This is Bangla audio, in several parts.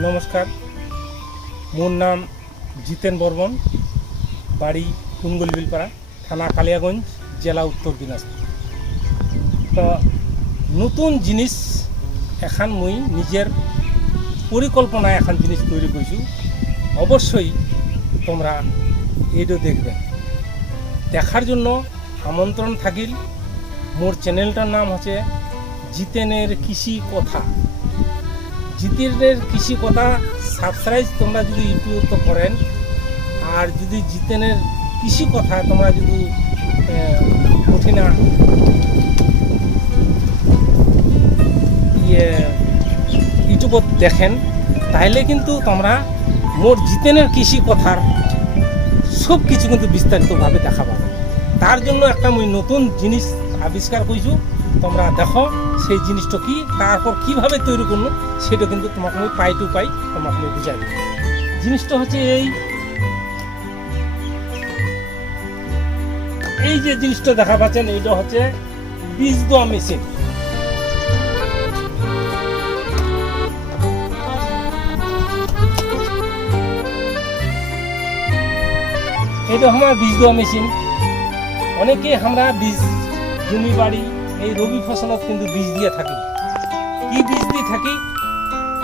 নমস্কার। মোর নাম জিতেন বর্মন, বাড়ি কুনগলি বিলপাড়া, থানা কালিয়াগঞ্জ, জেলা উত্তর দিনাজপুর। তো নতুন জিনিস এখন মুই নিজের পরিকল্পনায় এখন জিনিস তৈরি করছি অবশ্যই তোমরা এইটা দেখবে দেখার জন্য আমন্ত্রণ থাকিল। মোর চ্যানেলটার নাম হচ্ছে জিতেনের কৃষি কথা। জিতেনের কৃষি কথা সাবস্ক্রাইব তোমরা যদি ইউটিউব তো করেন, আর যদি জিতেনের কৃষি কথা তোমরা যদি কঠিনা ইয়ে ইউটিউবত দেখেন, তাহলে কিন্তু তোমরা মোর জিতেনের কৃষি কথার সব কিছু কিন্তু বিস্তারিতভাবে দেখা পাবে। তার জন্য একটা মুই নতুন জিনিস আবিষ্কার করছু তোমরা দেখো সেই জিনিসটা কি, তারপর কীভাবে তৈরি করব সেটা কিন্তু তোমাকে আমি পাই টু পাই তোমাকে আমি বুঝাই জিনিসটা হচ্ছে এই এই যে জিনিসটা দেখা পাচ্ছেন, এইটা হচ্ছে বীজ দোয়া মেশিন। এটা আমার বীজ দেওয়া মেশিন। অনেকে আমরা বীজ, জমি বাড়ি এই রবি ফসলত কিন্তু বীজ দিয়ে থাকি। কি বীজ দিয়ে থাকি?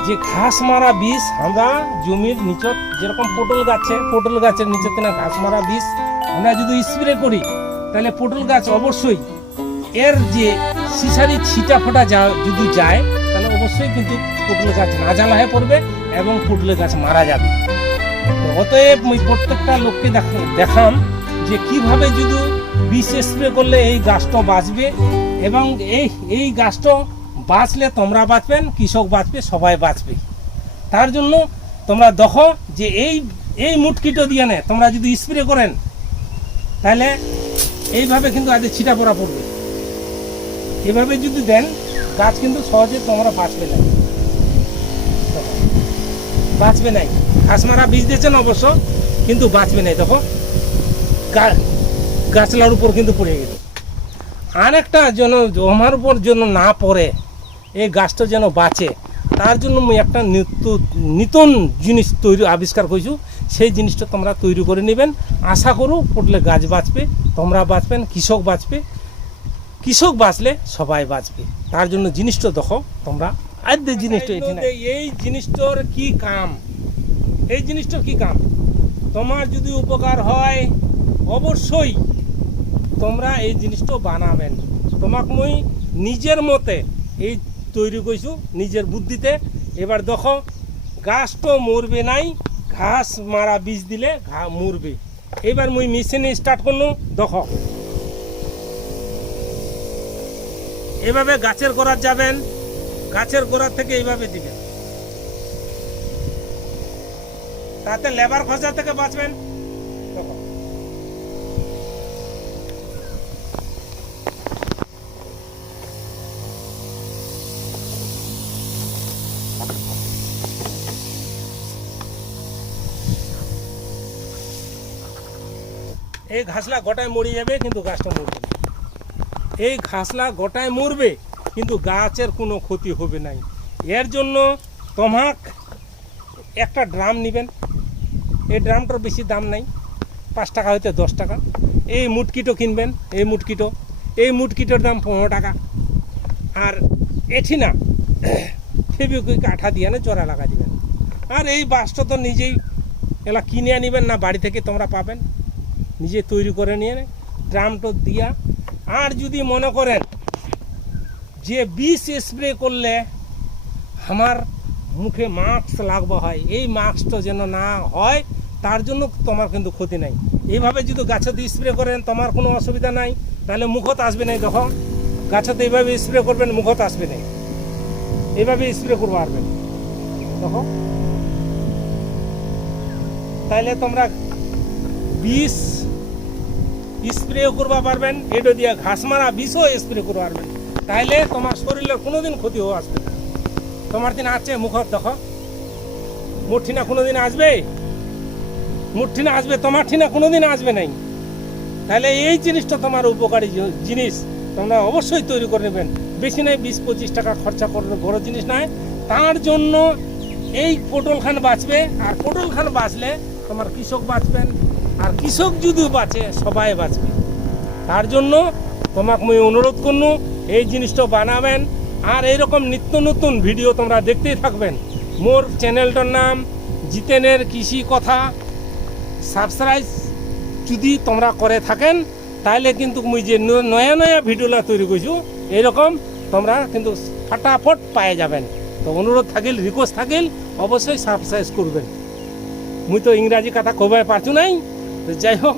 যে ঘাস মারা বীজ আমরা জমির নিচত যেরকম পটল গাছে, পটল গাছের নিচে না ঘাস মারা বীজ, আমরা যদি স্প্রে করি, তাহলে পটল গাছ অবশ্যই এর যে সিসারি ছিটা ফোটা যা যদি যায়, তাহলে অবশ্যই কিন্তু পটল গাছ না জ্বালা হয়ে পড়বে এবং পটল গাছ মারা যাবে। অতএব প্রত্যেকটা লোককে দেখ- দেখাম যে কীভাবে যদি বিষ স্প্রে করলে এই গাছটা বাঁচবে এবং এই এই গাছটা বাঁচলে তোমরা বাঁচবেন, কৃষক বাঁচবে, সবাই বাঁচবে। তার জন্য তোমরা দেখো যে এই এই মুটকিটো দিয়ে নে, তোমরা যদি স্প্রে করেন, তাহলে এইভাবে কিন্তু আজ ছিটা পড়া পড়বে। এভাবে যদি দেন, গাছ কিন্তু সহজে তোমরা বাঁচবে না। বাঁচবে নাই। ঘাস মারা বীজ দিয়েছেন অবশ্য, কিন্তু বাঁচবে নাই। দেখো গাছলার উপর কিন্তু পড়ে গেল। আরেকটা যেন আমার উপর যেন না পড়ে এই গাছটা যেন বাঁচে তার জন্য আমি একটা নিত্য নতুন জিনিস তৈরি আবিষ্কার করছি। সেই জিনিসটা তোমরা তৈরি করে নেবেন। আশা করো পড়লে গাছ বাঁচবে তোমরা বাঁচবেন কৃষক বাঁচবে। কৃষক বাঁচলে সবাই বাঁচবে। তার জন্য জিনিসটা দেখো তোমরা আদ্য জিনিসটা এটি না। এই জিনিসটার কি কাম? এই জিনিসটার কি কাম? তোমার যদি উপকার হয় অবশ্যই তোমরা এই জিনিসটা বানাবেন। তোমাক মুই নিজের মতে এই তৈরি করছু নিজের বুদ্ধিতে। এবার দেখো গাছ তো মরবে নাই, ঘাস মারা বীজ দিলে ঘা মরবে। এবার মুই মেশিনে স্টার্ট করল, দেখো। এভাবে গাছের গোড়ার যাবেন, গাছের গোড়ার থেকে এইভাবে দিবেন। তাতে লেবার খরচা থেকে বাঁচবেন। দেখো। এই ঘাসলা গোটায় মরে যাবে, কিন্তু গাছটা মরবে এই ঘাসলা গোটায় মরবে, কিন্তু গাছের কোনো ক্ষতি হবে নাই। এর জন্য তোমাক একটা ড্রাম নেবেন। এই ড্রামটার বেশি দাম নাই, পাঁচ টাকা হইতে দশ টাকা। এই মুটকিটো কিনবেন, এই মুটকিটো। এই মুটকিটোর দাম পনেরো টাকা। আর এটি না ফেবিকুইক আঠা দিয়ে না জোড়া লাগা দিবেন আর এই বাসটা তো নিজেই এলা কিনে আনিবেন না বাড়ি থেকে তোমরা পাবেন। নিজে তৈরি করে নিয়ে নে, ড্রামটা দিয়া। আর যদি মনে করেন যে বিষ স্প্রে করলে আমার মুখে মাস্ক লাগবে হয় এই মাস্কটা যেন না হয় তার জন্য তোমার কিন্তু ক্ষতি নাই। এইভাবে যদি গাছেতে স্প্রে করেন তোমার কোনো অসুবিধা নাই তাহলে মুখত আসবে নাই দেখো। গাছেতে এইভাবে স্প্রে করবেন মুখত আসবে নাই। এইভাবে স্প্রে করব পারবেন দেখো। তাহলে তোমরা বিষ স্প্রেও করবা পারবেন এটা দিয়ে ঘাস মারা বিষও স্প্রে করতে পারবেন। তাইলে তোমার শরীরের কোনোদিন ক্ষতি হওয়া আসবে না। তোমার দিন আছে মুখত, দেখো। মোর ঠিনা কোনোদিন আসবে? মোর ঠিনা আসবে, তোমার ঠিনা কোনোদিন আসবে নাই। তাহলে এই জিনিসটা তোমার উপকারী জিনিস। তোমরা অবশ্যই তৈরি করে নেবেন। বেশি নাই বিশ, পঁচিশ টাকা খরচা করবে, বড় জিনিস নয়। তার জন্য এই পটল খান বাঁচবে, আর পটল খান বাঁচলে তোমার কৃষক বাঁচবেন, আর কৃষক যদি বাঁচে, সবাই বাঁচবে। তার জন্য তোমাকে আমি অনুরোধ করনু এই জিনিসটা বানাবেন, আর এইরকম নিত্য নতুন ভিডিও তোমরা দেখতেই থাকবেন। মোর চ্যানেলটার নাম জিতেনের কৃষি কথা। সাবস্ক্রাইব যদি তোমরা করে থাকেন তাহলে কিন্তু মুই যে নয়া নয়া ভিডিওলা তৈরি করছু এরকম তোমরা কিন্তু ফটাফট পায়ে যাবেন। তো অনুরোধ থাকিল রিকোয়েস্ট থাকিল, অবশ্যই সাবস্ক্রাইব করবেন। মুই তো ইংরাজি কথা কবে পারছু নাই, তো যাই হোক।